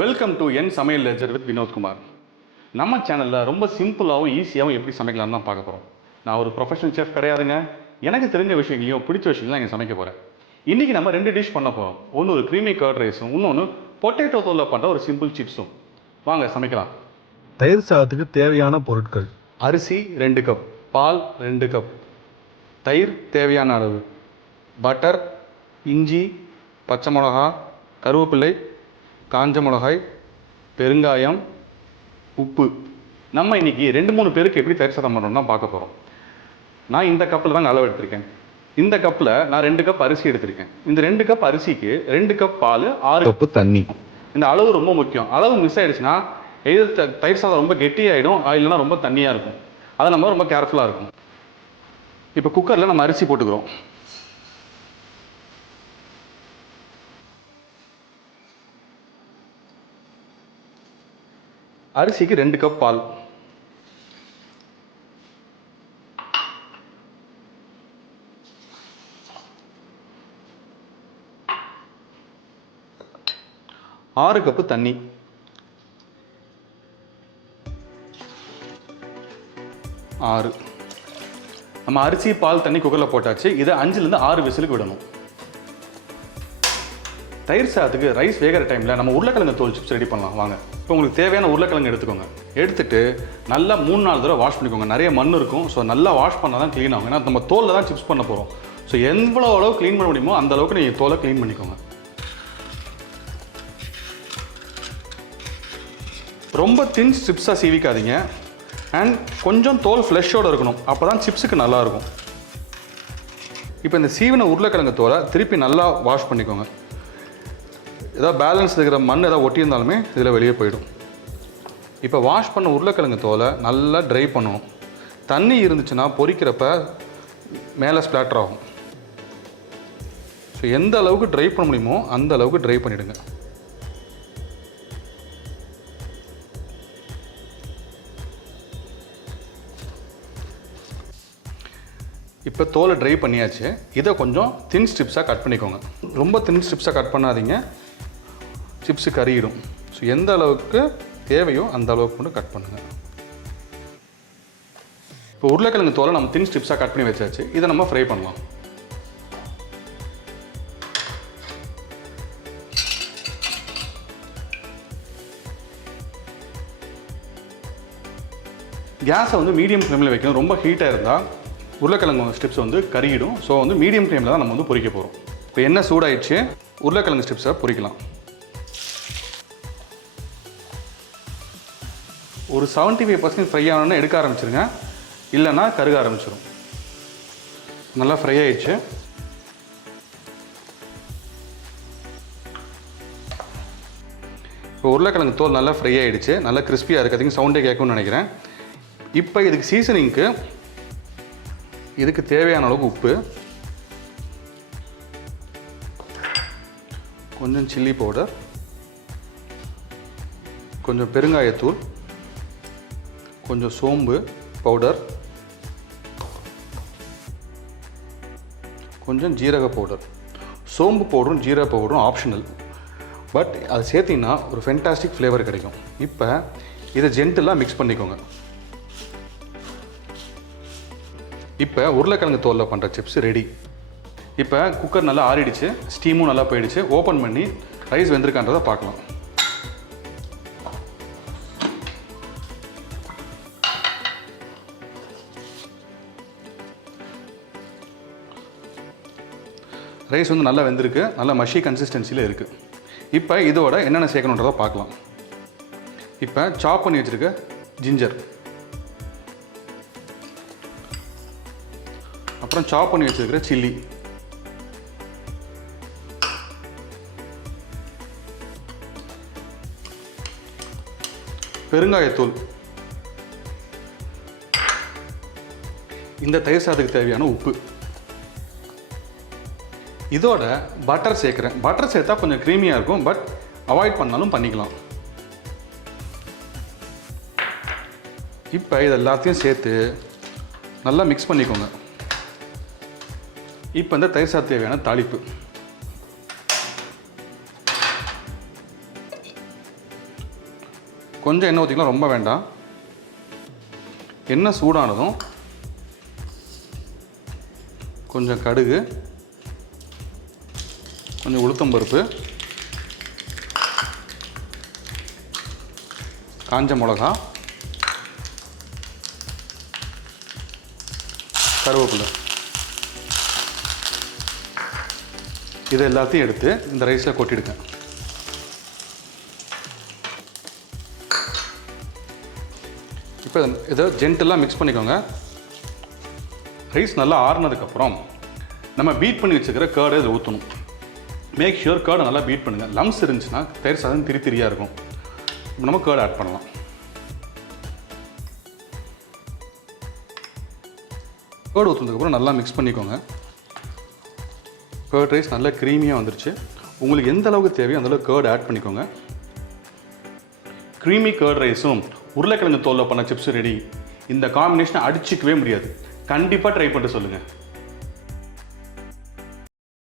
Welcome to என் சமையல் ledger with Vinodkumar. நம்ம சேனலில் ரொம்ப சிம்பிளாகவும் ஈஸியாகவும் எப்படி சமைக்கலாம்னு தான் பார்க்க போகிறோம். நான் ஒரு ப்ரொஃபஷனல் செஃப் கிடையாதுங்க. எனக்கு தெரிஞ்ச விஷயங்களையும் பிடிச்ச விஷயங்களையும் இங்கே சமைக்க போகிறேன். இன்றைக்கி நம்ம 2 டிஷ் பண்ண போகிறோம். ஒன்று ஒரு க்ரீமி கர்ட் ரைஸும், இன்னொன்று பொட்டேட்டோ தோலில் பண்ணுற ஒரு சிம்பிள் சிப்ஸும். வாங்க சமைக்கலாம். தயிர் சாதத்துக்கு தேவையான பொருட்கள்: அரிசி 2 கப், பால் 2 கப், தயிர் தேவையான அளவு, பட்டர், இஞ்சி, பச்சை மிளகா, கருவேப்பிலை, காஞ்ச மிளகாய், பெருங்காயம், உப்பு. நம்ம இன்றைக்கி 2-3 பேருக்கு எப்படி தயிர் சாதம் பண்ணணும்னா பார்க்க போகிறோம். நான் இந்த கப்பில் தான் அளவு எடுத்திருக்கேன். இந்த கப்பில் நான் 2 கப் அரிசி எடுத்திருக்கேன். இந்த 2 கப் அரிசிக்கு 2 கப் பால், 6 கப்பு தண்ணி. இந்த அளவு ரொம்ப முக்கியம். அளவு மிஸ் ஆகிடுச்சுன்னா தயிர் சாதம் ரொம்ப கெட்டியாகிடும், இல்லைன்னா ரொம்ப தண்ணியாக இருக்கும். அதை நம்ம ரொம்ப கேர்ஃபுல்லாக இருக்கும். இப்போ குக்கரில் நம்ம அரிசி போட்டுக்கிறோம். அரிசிக்கு 2 கப் பால், ஆறு கப்பு தண்ணி, 6. நம்ம அரிசி பால் தண்ணி குக்கரில் போட்டாச்சு. இதை 5லேருந்து 6 விசிலுக்கு விடணும். தயிர் சாதத்துக்கு ரைஸ் வேகிற டைமில் நம்ம உருளைக்கிழங்கு தோல் சிப்ஸ் ரெடி பண்ணலாம். வாங்க. இப்போ உங்களுக்கு தேவையான உருளைக்கிழங்கு எடுத்துக்கோங்க. எடுத்துட்டு நல்லா 3-4 தடவை வாஷ் பண்ணிக்கோங்க. நிறைய மண் இருக்கும், ஸோ நல்லா வாஷ் பண்ணால் தான் க்ளீன் ஆகும். ஏன்னா நம்ம தோலில் தான் சிப்ஸ் பண்ண போகிறோம். ஸோ எவ்வளோ அளவு க்ளீன் பண்ண முடியுமோ அந்த அளவுக்கு நீங்கள் தோலை க்ளீன் பண்ணிக்கோங்க. ரொம்ப தின் சிப்ஸாக சீவிக்காதீங்க. அண்ட் கொஞ்சம் தோல் ஃப்ளெஷ்ஷோடு இருக்கணும், அப்போ தான் சிப்ஸுக்கு நல்லாயிருக்கும். இப்போ இந்த சீவின உருளைக்கிழங்கு தோலை திருப்பி நல்லா வாஷ் பண்ணிக்கோங்க. ஏதாவது பேலன்ஸ் இருக்கிற மண் ஏதாவது ஒட்டியிருந்தாலுமே இதில் வெளியே போயிடும். இப்போ வாஷ் பண்ண உருளைக்கிழங்கு தோலை நல்லா ட்ரை பண்ணணும். தண்ணி இருந்துச்சுன்னா பொரிக்கிறப்ப மேலே ஸ்ப்ளாட்டர் ஆகும். ஸோ எந்த அளவுக்கு ட்ரை பண்ண முடியுமோ அந்த அளவுக்கு ட்ரை பண்ணிவிடுங்க. இப்போ தோலை ட்ரை பண்ணியாச்சு. இதை கொஞ்சம் தின் ஸ்ட்ரிப்ஸாக கட் பண்ணிக்கோங்க. ரொம்ப தின் ஸ்ட்ரிப்ஸாக கட் பண்ணாதீங்க, சிப்ஸு கறியிடும். ஸோ எந்த அளவுக்கு தேவையோ அந்த அளவுக்கு மட்டும் கட் பண்ணுங்கள். இப்போ உருளைக்கிழங்கு தோலை நம்ம தின் ஸ்ட்ரிப்ஸாக கட் பண்ணி வச்சாச்சு. இதை நம்ம ஃப்ரை பண்ணலாம். கேஸை வந்து மீடியம் ஃப்ளேமில் வைக்கணும். ரொம்ப ஹீட்டாக இருந்தால் உருளைக்கிழங்கு ஸ்ட்ரிப்ஸ் வந்து கறியிடும். ஸோ வந்து மீடியம் ஃப்ளேமில் தான் நம்ம வந்து பொரிக்க போகிறோம். இப்போ எண்ணெய் சூடாயிடுச்சு, உருளைக்கிழங்கு ஸ்ட்ரிப்ஸை பொரிக்கலாம். ஒரு 75% ஃப்ரை ஆனோன்னு எடுக்க ஆரம்பிச்சிருங்க, இல்லைன்னா கருக ஆரம்பிச்சிடும். நல்லா ஃப்ரை ஆயிடுச்சு. இப்போ உருளைக்கிழங்கு தோல் நல்லா ஃப்ரை ஆகிடுச்சு, நல்லா கிறிஸ்பியாக இருக்கிறதுக்கு சவுண்டே கேட்கும்னு நினைக்கிறேன். இப்போ இதுக்கு சீசனிங்க்கு இதுக்கு தேவையான அளவுக்கு உப்பு, கொஞ்சம் சில்லி பவுடர், கொஞ்சம் பெருங்காயத்தூள், கொஞ்சம் சோம்பு பவுடர், கொஞ்சம் ஜீரக பவுடர். சோம்பு பவுடரும் ஜீரக பவுடரும் ஆப்ஷனல், பட் அதை சேர்த்திங்கன்னா ஒரு ஃபென்டாஸ்டிக் ஃப்ளேவர் கிடைக்கும். இப்போ இதை ஜென்டிலாக மிக்ஸ் பண்ணிக்கோங்க. இப்போ உருளைக்கிழங்கு தோலில் பண்ணுற சிப்ஸ் ரெடி. இப்போ குக்கர் நல்லா ஆறிடுச்சு, ஸ்டீமும் நல்லா போயிடுச்சு. ஓப்பன் பண்ணி ரைஸ் வெந்திருக்கான்றதை பார்க்கலாம். ரைஸ் வந்து நல்லா வெந்திருக்கு, நல்லா மஷி கன்சிஸ்டன்சியில் இருக்குது. இப்போ இதோட என்னென்ன சேர்க்கணுன்றதை பார்க்கலாம். இப்போ சாப் பண்ணி வச்சுருக்க ஜிஞ்சர், அப்புறம் சாப் பண்ணி வச்சுருக்கிற சில்லி, பெருங்காயத்தூள், இந்த தயிர் சாதத்துக்கு தேவையான உப்பு. இதோட பட்டர் சேர்க்குறேன். பட்டர் சேர்த்தா கொஞ்சம் க்ரீமியாக இருக்கும், பட் அவாய்ட் பண்ணாலும் பண்ணிக்கலாம். இப்போ இது எல்லாத்தையும் சேர்த்து நல்லா மிக்ஸ் பண்ணிக்கோங்க. இப்போ இந்த தயிர் சாதத்துக்கு தேவையான தாளிப்பு. கொஞ்சம் எண்ணெய் ஊற்றிக்கலாம், ரொம்ப வேண்டாம். எண்ணெய் சூடானதும் கொஞ்சம் கடுகு, கொஞ்சம் உளுத்தம்பருப்பு, காஞ்ச மிளகா, கருவேப்பிலை, இது எல்லாத்தையும் எடுத்து இந்த ரைஸில் கொட்டிடுங்க. இப்போ இதை ஜென்டலாக மிக்ஸ் பண்ணிக்கோங்க. ரைஸ் நல்லா ஆறுனதுக்கப்புறம் நம்ம பீட் பண்ணி வச்சுக்கிற கேர்டை இதில் ஊற்றணும். மேக் ஷுர் கேர்டை நல்லா பீட் பண்ணுங்கள். லம்ஸ் இருந்துச்சுன்னா தயிர் சாதம் திரியாக இருக்கும். இப்போ நம்ம கேர்டை ஆட் பண்ணலாம். கேர்டு ஊற்றுனதுக்கப்புறம் நல்லா மிக்ஸ் பண்ணிக்கோங்க. கேர்ட் ரைஸ் நல்லா க்ரீமியாக வந்துருச்சு. உங்களுக்கு எந்த அளவுக்கு தேவையோ அந்தளவுக்கு கேர்டு ஆட் பண்ணிக்கோங்க. க்ரீமி கேர்ட் ரைஸும் உருளைக்கிழங்கு தோலில் பண்ண சிப்ஸ் ரெடி. இந்த காம்பினேஷனை அடிச்சிக்கவே முடியாது. கண்டிப்பாக ட்ரை பண்ணிட்டு சொல்லுங்கள்.